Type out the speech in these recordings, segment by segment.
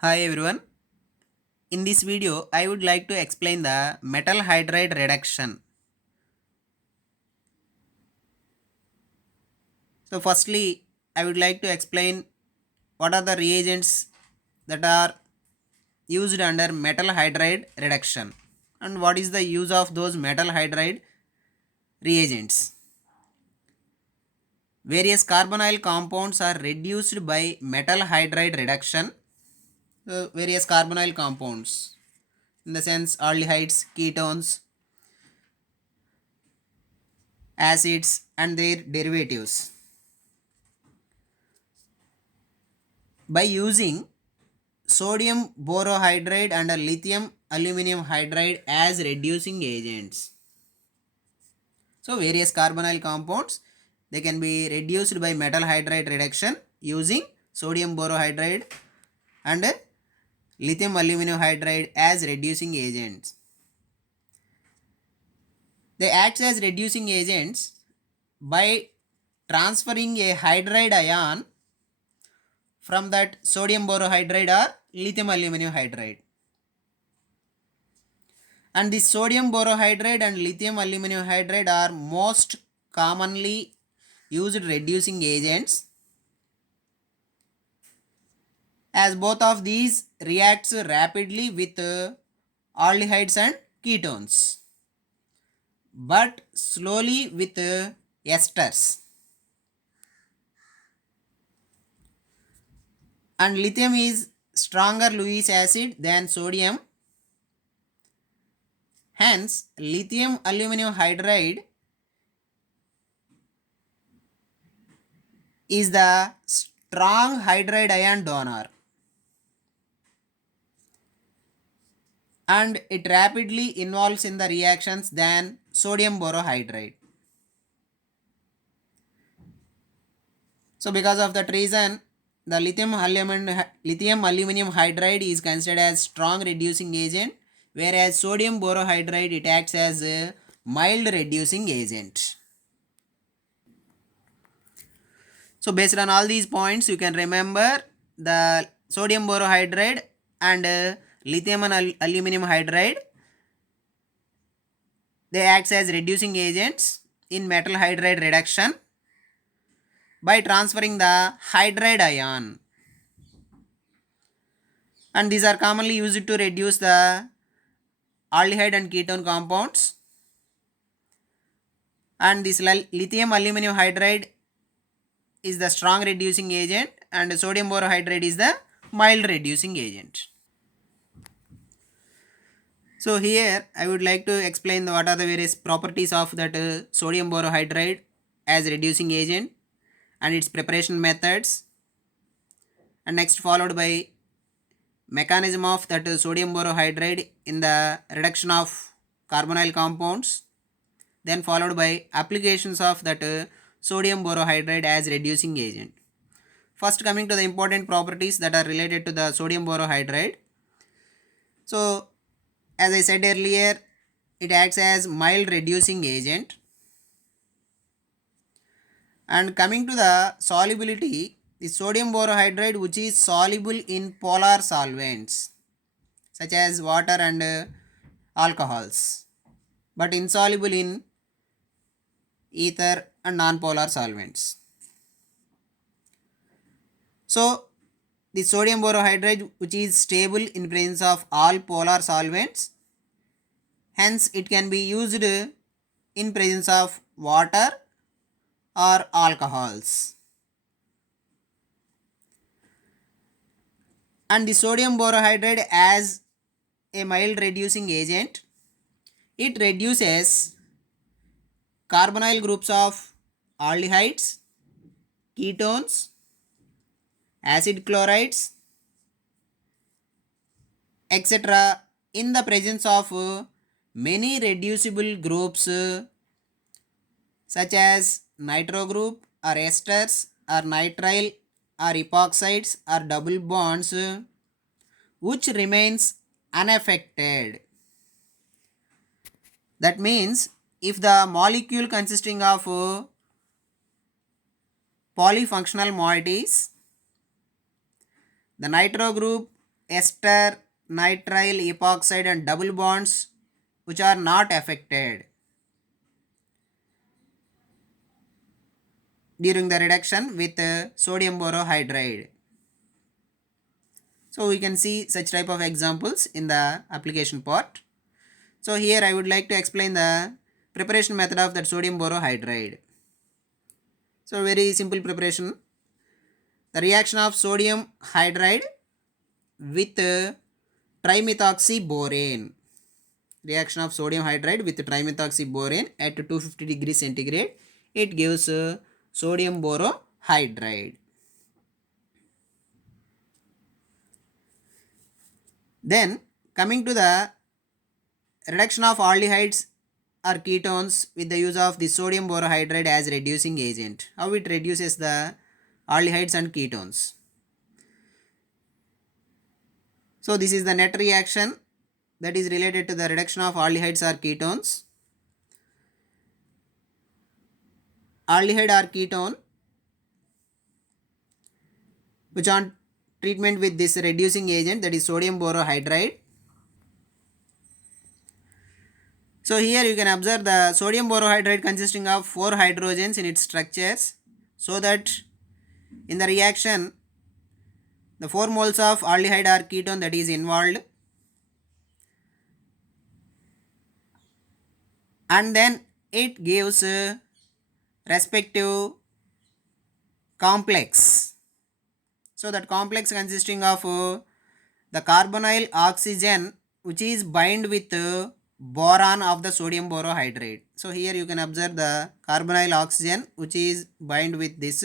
Hi everyone. In this video, I would like to explain the metal hydride reduction. So firstly, I would like to explain what are the reagents that are used under metal hydride reduction and what is the use of those metal hydride reagents. Various carbonyl compounds are reduced by metal hydride reduction. Various carbonyl compounds in the sense aldehydes, ketones, acids and their derivatives. By using sodium borohydride and lithium aluminum hydride as reducing agents. So various carbonyl compounds, they can be reduced by metal hydride reduction using sodium borohydride and lithium aluminum hydride as reducing agents. They act as reducing agents by transferring a hydride ion from that sodium borohydride or lithium aluminum hydride. And the sodium borohydride and lithium aluminum hydride are most commonly used reducing agents, as both of these reacts rapidly with aldehydes and ketones, but slowly with esters. And lithium is stronger Lewis acid than sodium. Hence, lithium aluminum hydride is the strong hydride ion donor, and it rapidly involves in the reactions than sodium borohydride. So because of that reason, the lithium aluminum hydride is considered as strong reducing agent, whereas sodium borohydride it acts as a mild reducing agent. So based on all these points, you can remember the sodium borohydride and lithium and aluminum hydride, they act as reducing agents in metal hydride reduction by transferring the hydride ion, and these are commonly used to reduce the aldehyde and ketone compounds. And this lithium aluminum hydride is the strong reducing agent and sodium borohydride is the mild reducing agent. So here I would like to explain what are the various properties of that sodium borohydride as reducing agent and its preparation methods, and next followed by mechanism of that sodium borohydride in the reduction of carbonyl compounds, then followed by applications of that sodium borohydride as reducing agent. First, coming to the important properties that are related to the sodium borohydride. So as I said earlier, it acts as mild reducing agent. And coming to the solubility, the sodium borohydride which is soluble in polar solvents such as water and alcohols, but insoluble in ether and non-polar solvents. So the sodium borohydride which is stable in presence of all polar solvents, hence it can be used in presence of water or alcohols. And the sodium borohydride as a mild reducing agent, it reduces carbonyl groups of aldehydes, ketones, acid chlorides, etc. in the presence of many reducible groups such as nitro group or esters or nitrile or epoxides or double bonds which remains unaffected. That means if the molecule consisting of polyfunctional moieties, the nitro group ester, nitrile, epoxide and double bonds which are not affected during the reduction with sodium borohydride. So we can see such type of examples in the application part. So here I would like to explain the preparation method of that sodium borohydride. So very simple preparation. The reaction of sodium hydride with trimethoxyborane. Reaction of sodium hydride with trimethoxyborane at 250 degrees centigrade. It gives sodium borohydride. Then coming to the reduction of aldehydes or ketones with the use of the sodium borohydride as reducing agent. How it reduces the aldehydes and ketones. So this is the net reaction that is related to the reduction of aldehydes or ketones. Aldehyde or ketone which on treatment with this reducing agent, that is sodium borohydride. So here you can observe the sodium borohydride consisting of 4 hydrogens in its structures, so that in the reaction the 4 moles of aldehyde or ketone that is involved, and then it gives respective complex. So that complex consisting of the carbonyl oxygen which is bind with boron of the sodium borohydride. So here you can observe the carbonyl oxygen which is bind with this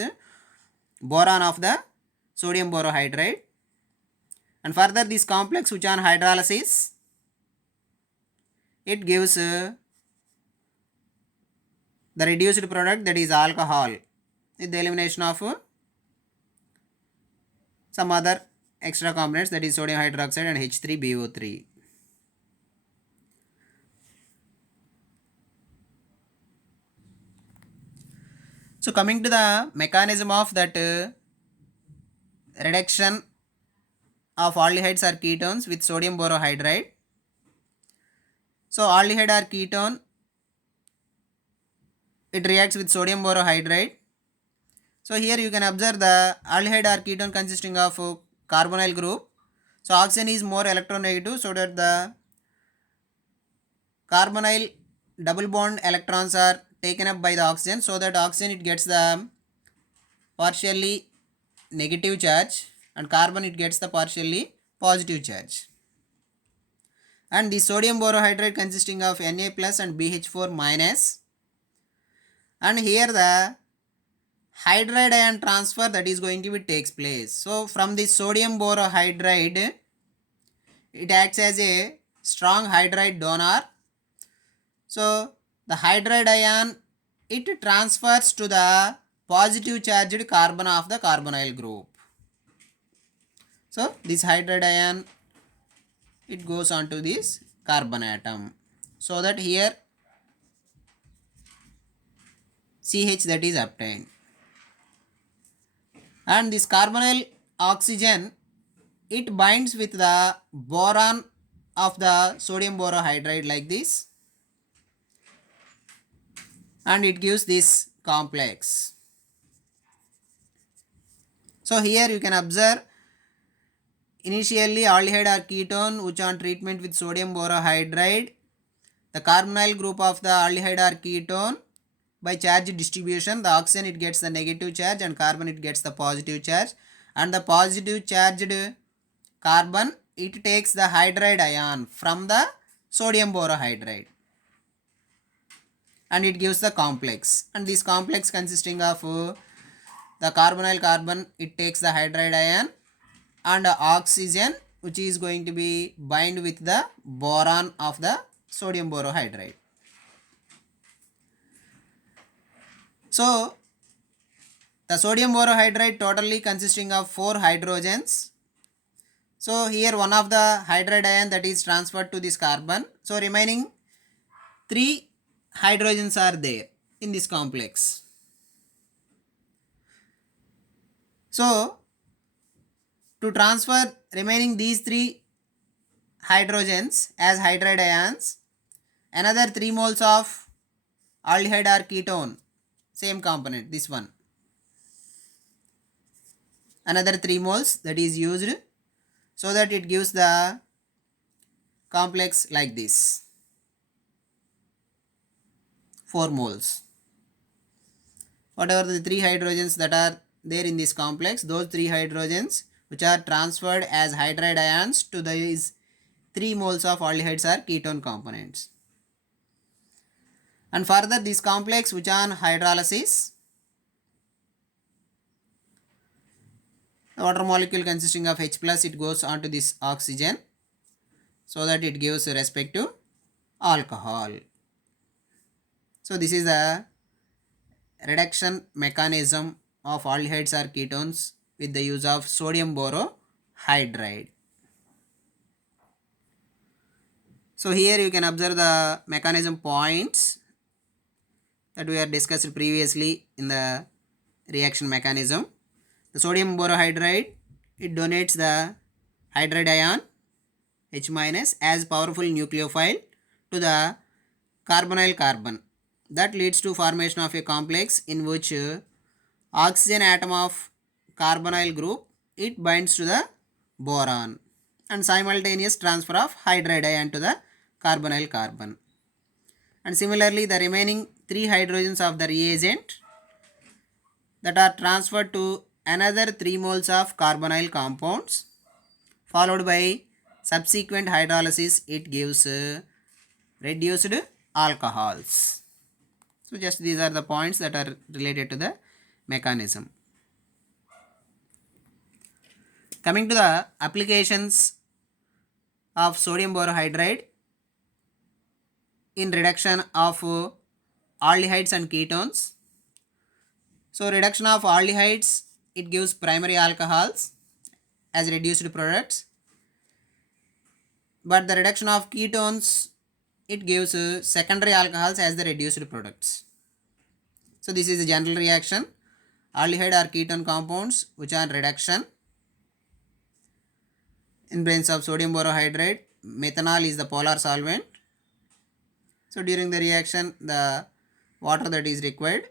boron of the sodium borohydride, and further this complex which on hydrolysis it gives the reduced product, that is alcohol, with the elimination of some other extra components, that is sodium hydroxide and H3BO3. So coming to the mechanism of that reduction of aldehydes or ketones with sodium borohydride. So aldehyde or ketone, it reacts with sodium borohydride. So here you can observe the aldehyde or ketone consisting of carbonyl group. So oxygen is more electronegative, so that the carbonyl double bond electrons are taken up by the oxygen, so that oxygen it gets the partially negative charge and carbon it gets the partially positive charge. And the sodium borohydride consisting of Na plus and BH4 minus, and here the hydride ion transfer that is going to be takes place. So from the sodium borohydride it acts as a strong hydride donor. So the hydride ion it transfers to the positive charged carbon of the carbonyl group. So this hydride ion it goes on to this carbon atom, so that here CH that is obtained, and this carbonyl oxygen it binds with the boron of the sodium borohydride like this, and it gives this complex. So here you can observe initially aldehyde or ketone which on treatment with sodium borohydride, the carbonyl group of the aldehyde or ketone by charge distribution, the oxygen it gets the negative charge and carbon it gets the positive charge, and the positive charged carbon it takes the hydride ion from the sodium borohydride and it gives the complex, and this complex consisting of the carbonyl carbon it takes the hydride ion and oxygen which is going to be bind with the boron of the sodium borohydride. So the sodium borohydride totally consisting of 4 hydrogens. So here one of the hydride ion that is transferred to this carbon. So remaining 3 hydrogens are there in this complex. So To transfer remaining these 3 hydrogens as hydride ions, another 3 moles of aldehyde or ketone, same component, this one, another 3 moles that is used, so that it gives the complex like this, 4 moles. Whatever the 3 hydrogens that are there in this complex, those 3 hydrogens which are transferred as hydride ions to these 3 moles of aldehydes are ketone components. And further, this complex which on hydrolysis, the water molecule consisting of H plus, it goes on to this oxygen, so that it gives respect to alcohol. So this is the reduction mechanism of aldehydes or ketones with the use of sodium borohydride. So here you can observe the mechanism points that we have discussed previously in the reaction mechanism. The sodium borohydride, it donates the hydride ion H minus as powerful nucleophile to the carbonyl carbon. That leads to formation of a complex in which oxygen atom of carbonyl group, it binds to the boron, and simultaneous transfer of hydride ion to the carbonyl carbon. And similarly, the remaining 3 hydrogens of the reagent that are transferred to another 3 moles of carbonyl compounds, followed by subsequent hydrolysis, it gives reduced alcohols. So just these are the points that are related to the mechanism. Coming to the applications of sodium borohydride in reduction of aldehydes and ketones. So reduction of aldehydes, it gives primary alcohols as reduced products, but the reduction of ketones, it gives secondary alcohols as the reduced products. So this is a general reaction. Aldehyde or ketone compounds which are reduction in presence of sodium borohydride, methanol is the polar solvent. So during the reaction, the water that is required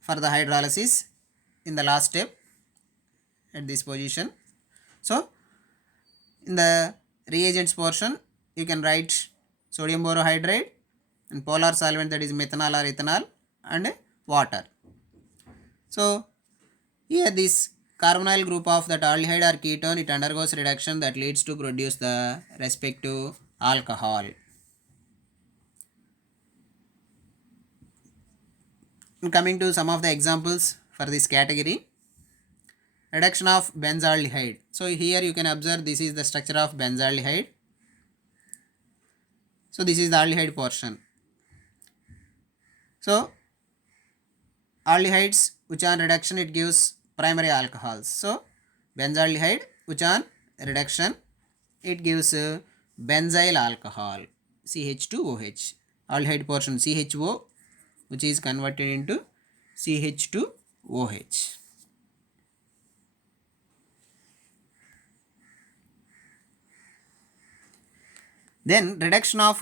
for the hydrolysis in the last step at this position. So in the reagents portion, you can write sodium borohydride and polar solvent, that is methanol or ethanol, and water. So here this carbonyl group of that aldehyde or ketone, it undergoes reduction that leads to produce the respective alcohol. And coming to some of the examples for this category, reduction of benzaldehyde. So here you can observe this is the structure of benzaldehyde. So this is the aldehyde portion. So aldehydes which on reduction, it gives primary alcohols. So benzaldehyde which on reduction, it gives benzyl alcohol, CH2OH. Aldehyde portion CHO, which is converted into CH2OH. Then reduction of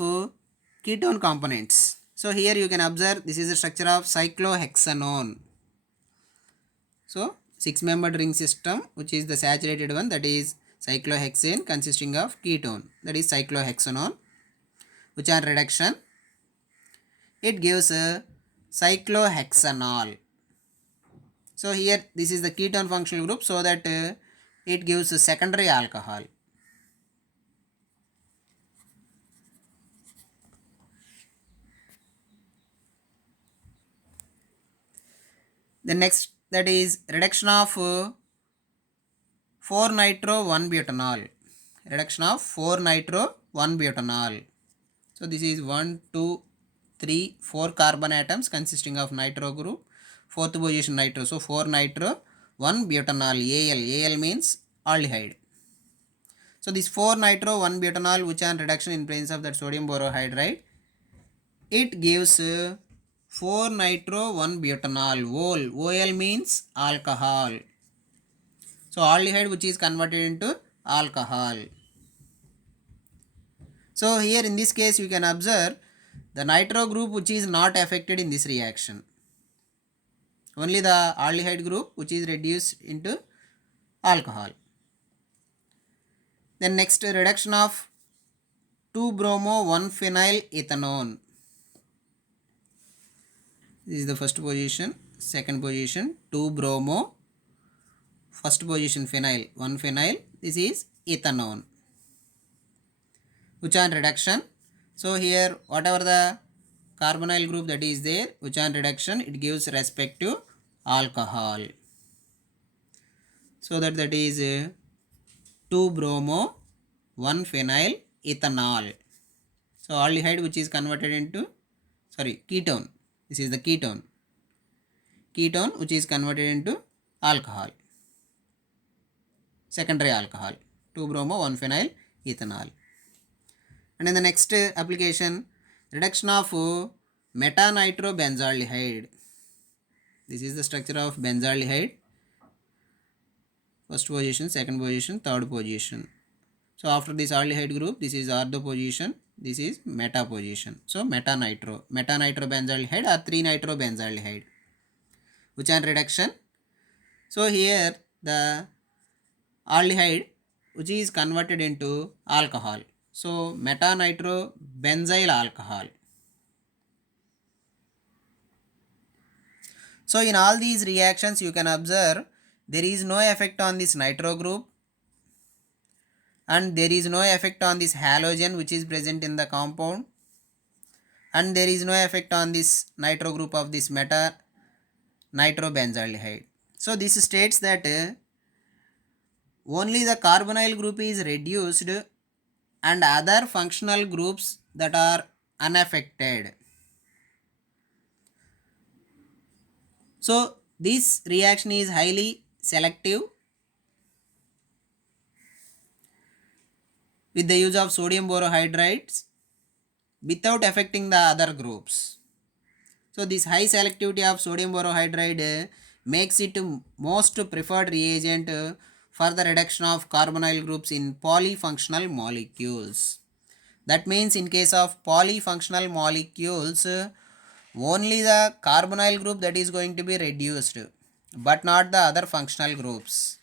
ketone components. So here you can observe this is the structure of cyclohexanone. So 6-membered ring system, which is the saturated one, that is cyclohexane consisting of ketone, that is cyclohexanone, which on reduction, it gives a cyclohexanol. So here this is the ketone functional group, so that it gives a secondary alcohol. The next, that is reduction of 4-nitro-1-butanol. Reduction of 4-nitro-1-butanol. So this is 1, 2, 3, 4 carbon atoms consisting of nitro group, 4th position nitro. So 4-nitro-1-butanol, Al. Al means aldehyde. So this 4-nitro-1-butanol which on reduction in presence of that sodium borohydride, it gives 4-nitro-1-butanol, Ol. Ol means alcohol. So aldehyde which is converted into alcohol. So here in this case you can observe the nitro group which is not affected in this reaction. Only the aldehyde group which is reduced into alcohol. Then next, reduction of 2-bromo 1-phenyl ethanol. This is the first position. Second position 2-bromo. First position phenyl 1-phenyl. This is ethanol. Which on reduction. So here whatever the carbonyl group that is there, which on reduction, it gives respective alcohol. So that is 2-bromo 1-phenyl ethanol. So aldehyde which is converted into ketone. This is the ketone. Ketone which is converted into alcohol. Secondary alcohol. 2-bromo 1-phenyl ethanol. And in the next application, reduction of metanitrobenzaldehyde. This is the structure of benzaldehyde. First position, second position, third position. So after this aldehyde group, this is ortho position, this is meta position. So metanitrobenzaldehyde or 3-nitrobenzaldehyde. Which on reduction. So here the aldehyde which is converted into alcohol. So metanitrobenzyl alcohol. So in all these reactions you can observe there is no effect on this nitro group and there is no effect on this halogen which is present in the compound, and there is no effect on this nitro group of this metanitrobenzaldehyde. So this states that only the carbonyl group is reduced and other functional groups that are unaffected. So this reaction is highly selective with the use of sodium borohydrides without affecting the other groups. So this high selectivity of sodium borohydride makes it most preferred reagent for the reduction of carbonyl groups in polyfunctional molecules. That means in case of polyfunctional molecules, only the carbonyl group that is going to be reduced, but not the other functional groups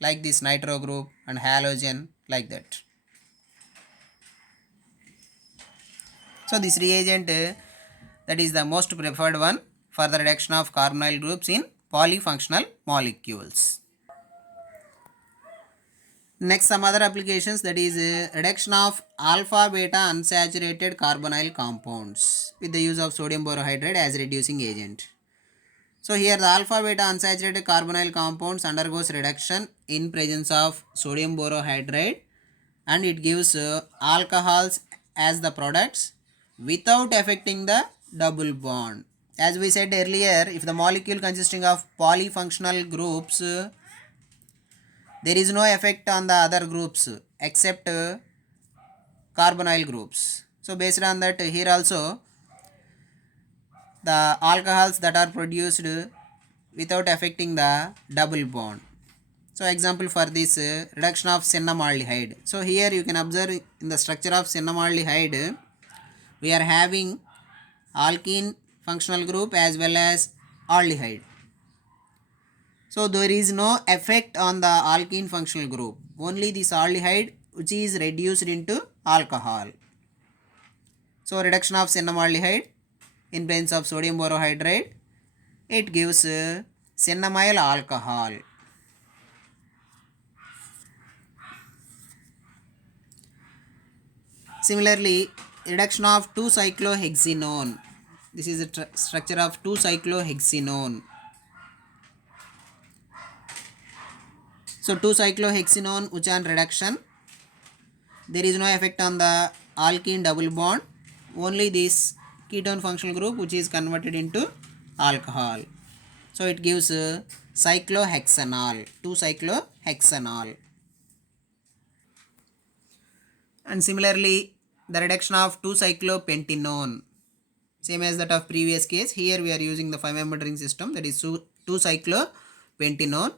like this nitro group and halogen, like that. So this reagent that is the most preferred one for the reduction of carbonyl groups in polyfunctional molecules. Next, some other applications, that is reduction of alpha beta unsaturated carbonyl compounds with the use of sodium borohydride as reducing agent. So here the alpha beta unsaturated carbonyl compounds undergoes reduction in presence of sodium borohydride and it gives alcohols as the products without affecting the double bond. As we said earlier, if the molecule consisting of polyfunctional groups, there is no effect on the other groups except carbonyl groups. So based on that, here also the alcohols that are produced without affecting the double bond. So example for this reduction of cinnamaldehyde. So here you can observe in the structure of cinnamaldehyde, we are having alkene functional group as well as aldehyde. So there is no effect on the alkene functional group, only this aldehyde which is reduced into alcohol. So reduction of cinnamaldehyde in presence of sodium borohydride, it gives cinnamyl alcohol. Similarly, reduction of 2-cyclohexenone. This is a structure of 2-cyclohexenone. So 2-cyclohexenone which on reduction, there is no effect on the alkene double bond, only this ketone functional group which is converted into alcohol. So it gives cyclohexanol, 2-cyclohexanol. And similarly, the reduction of 2-cyclopentanone, same as that of previous case, here we are using the 5-member ring system, that is 2-cyclopentanone.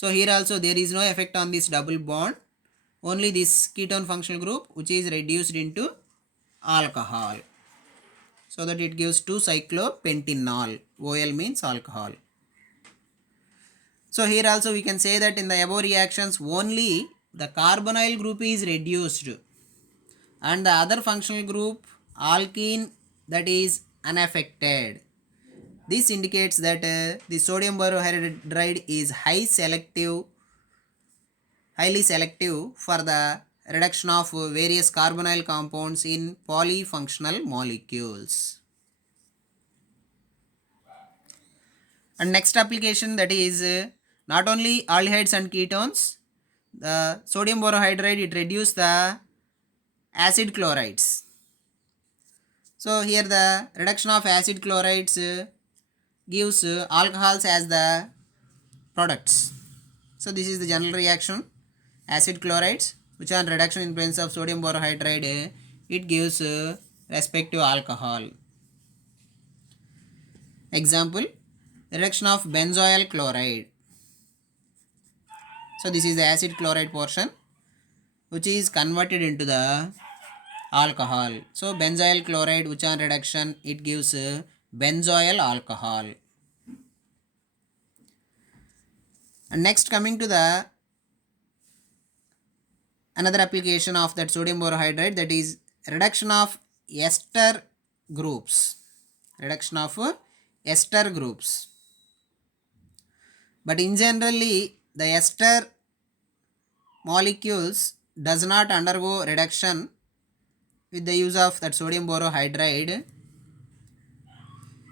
So here also there is no effect on this double bond, only this ketone functional group which is reduced into alcohol, so that it gives 2-cyclopentanol. OL means alcohol. So here also we can say that in the above reactions only the carbonyl group is reduced and the other functional group alkene, that is unaffected. This indicates that the sodium borohydride is highly selective for the reduction of various carbonyl compounds in polyfunctional molecules. And next application, that is not only aldehydes and ketones, the sodium borohydride it reduces the acid chlorides. So here the reduction of acid chlorides gives alcohols as the products. So this is the general reaction. Acid chlorides which on reduction in presence of sodium borohydride it gives respective alcohol. Example, reduction of benzoyl chloride. So this is the acid chloride portion which is converted into the alcohol. So benzoyl chloride which on reduction it gives benzoyl alcohol. And next coming to the another application of that sodium borohydride, that is reduction of ester groups. Reduction of ester groups. But in generally the ester molecules does not undergo reduction with the use of that sodium borohydride.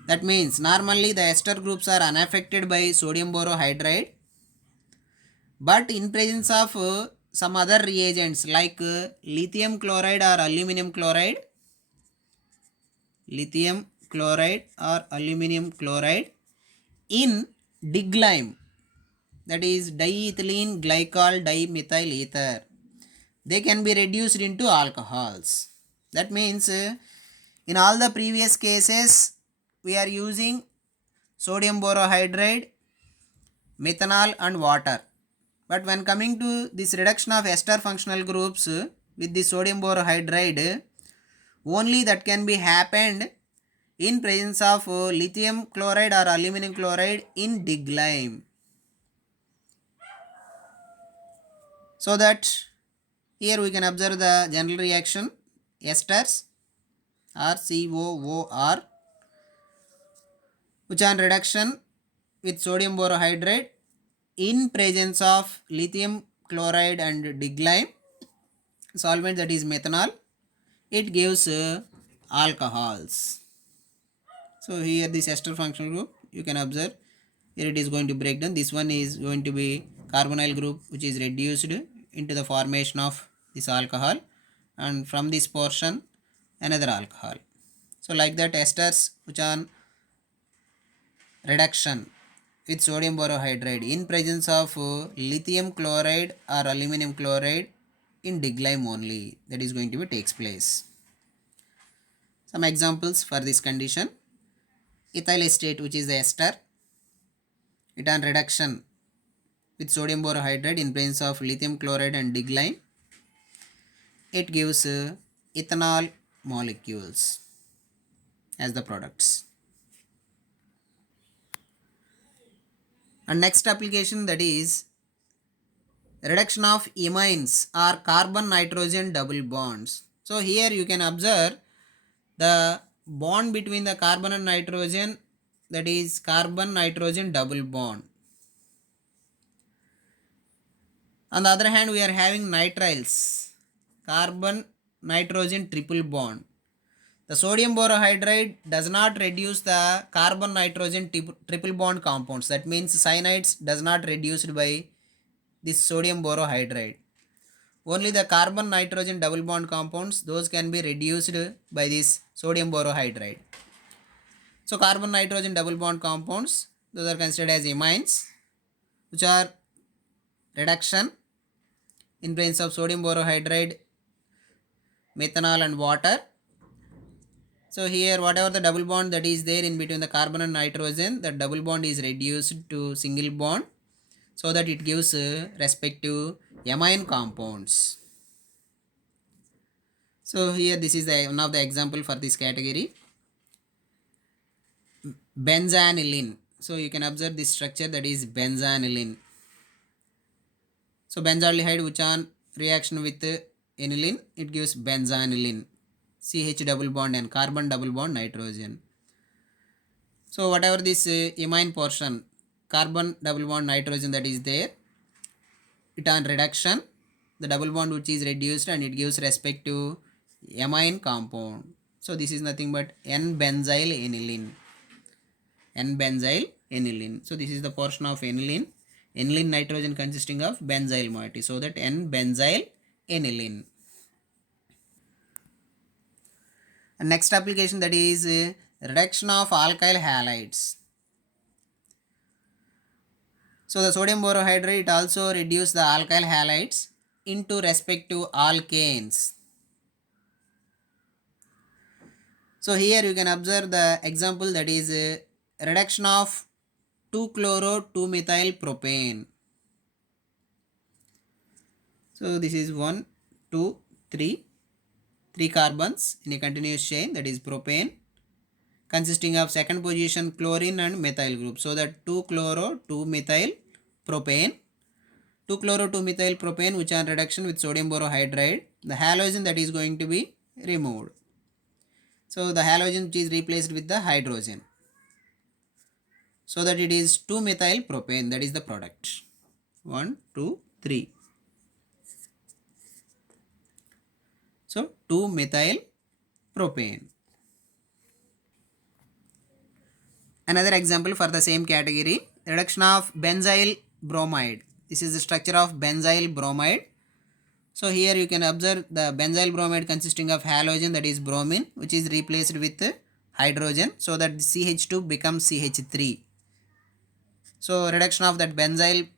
That means normally the ester groups are unaffected by sodium borohydride, but in presence of some other reagents like lithium chloride or aluminum chloride, in diglime, that is diethylene glycol dimethyl ether, they can be reduced into alcohols. That means in all the previous cases we are using sodium borohydride, methanol and water. But when coming to this reduction of ester functional groups with the sodium borohydride, only that can be happened in presence of lithium chloride or aluminum chloride in diglime. So that here we can observe the general reaction esters or COOR which on reduction with sodium borohydride in presence of lithium chloride and diglime solvent, that is methanol, it gives alcohols. So here this ester functional group you can observe, here it is going to break down. This one is going to be carbonyl group which is reduced into the formation of this alcohol, and from this portion another alcohol. So like that esters which on reduction with sodium borohydride in presence of lithium chloride or aluminum chloride in diglime only, that is going to be takes place. Some examples for this condition: ethyl acetate which is the ester, it on reduction with sodium borohydride in presence of lithium chloride and diglime, it gives ethanol molecules as the products. And next application, that is reduction of imines or carbon nitrogen double bonds. So here you can observe the bond between the carbon and nitrogen, that is carbon nitrogen double bond. On the other hand, we are having nitriles, carbon nitrogen triple bond. The sodium borohydride does not reduce the carbon nitrogen triple bond compounds. That means cyanides does not reduced by this sodium borohydride. Only the carbon nitrogen double bond compounds, those can be reduced by this sodium borohydride. So carbon nitrogen double bond compounds, those are considered as imines which are reduction in presence of sodium borohydride, methanol and water. So here whatever the double bond that is there in between the carbon and nitrogen, the double bond is reduced to single bond. so that it gives respective amine compounds. So here this is the one of the example for this category, benzanilin. So you can observe this structure, that is benzanilin. So benzaldehyde which on reaction with aniline, it gives benzanilin. CH double bond and carbon double bond nitrogen. So whatever this imine portion, carbon double bond nitrogen that is there, it on reduction, the double bond which is reduced and it gives respect to amine compound. So this is nothing but N-benzyl aniline. N-benzyl aniline. So this is the portion of aniline. Aniline nitrogen consisting of benzyl moiety. So that N-benzyl aniline. And next application, that is reduction of alkyl halides. So the sodium borohydride, it also reduce the alkyl halides into respective alkanes. So here you can observe the example, that is reduction of 2-chloro-2-methyl propane. So this is 1, 2, 3, 3 carbons in a continuous chain, that is propane, consisting of second position chlorine and methyl group. So that 2-chloro-2-methyl propane, 2-chloro-2-methyl propane which on reduction with sodium borohydride, the halogen that is going to be removed. So the halogen which is replaced with the hydrogen. So that it is 2-methyl propane, that is the product. 1, 2, 3. So 2-methyl propane. Another example for the same category, reduction of benzyl bromide. This is the structure of benzyl bromide. So here you can observe the benzyl bromide consisting of halogen, that is bromine, which is replaced with hydrogen, so that CH2 becomes CH3. So reduction of that benzyl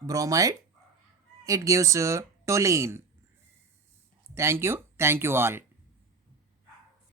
bromide, it gives toluene. Thank you all.